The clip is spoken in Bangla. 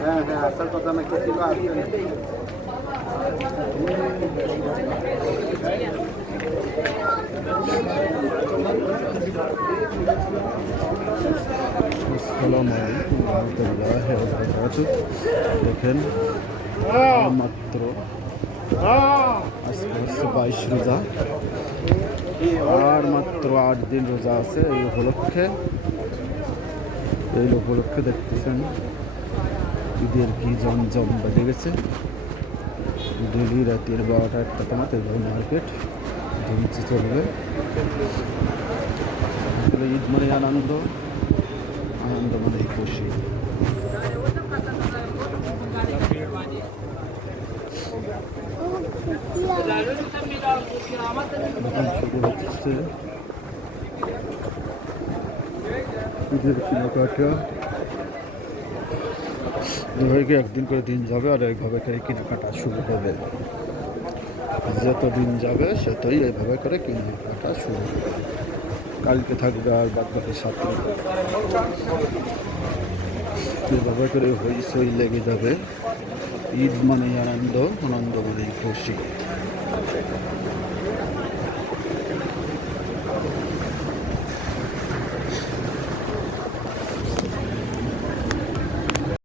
হ্যাঁ হ্যাঁ, আসার কথা না, কিছু আসবে। আসসালামু আলাইকুম রহমতুল্লাহি ওয়া বারাকাতুহু। দেখেন মাত্র আজকে হচ্ছে 22 রোজা, আর মাত্র 8 দিন রোজা আছে। এই উপলক্ষে দেখতেছেন ঈদের কি জমজম বেড়ে গেছে। ডেলি রাতের 12টা 1টা নাগাদ এইভাবে মার্কেট ধুমছে চলবে। আসলে ঈদ মানে আনন্দ, আনন্দ মানে খুশি। শুরু হচ্ছে ঈদের কেনাকাটা। এভাবে একদিন করে দিন যাবে আর এইভাবে করে কেনাকাটা শুরু হবে। যত দিন যাবে সেটাই এইভাবে করে কেনাকাটা শুরু হবে। কালকে থাকবে আর বাদ বাকি 7 দিন। এভাবে করে হইচই লেগে যাবে। ঈদ মানেই আনন্দ, আনন্দ মানেই খুশি।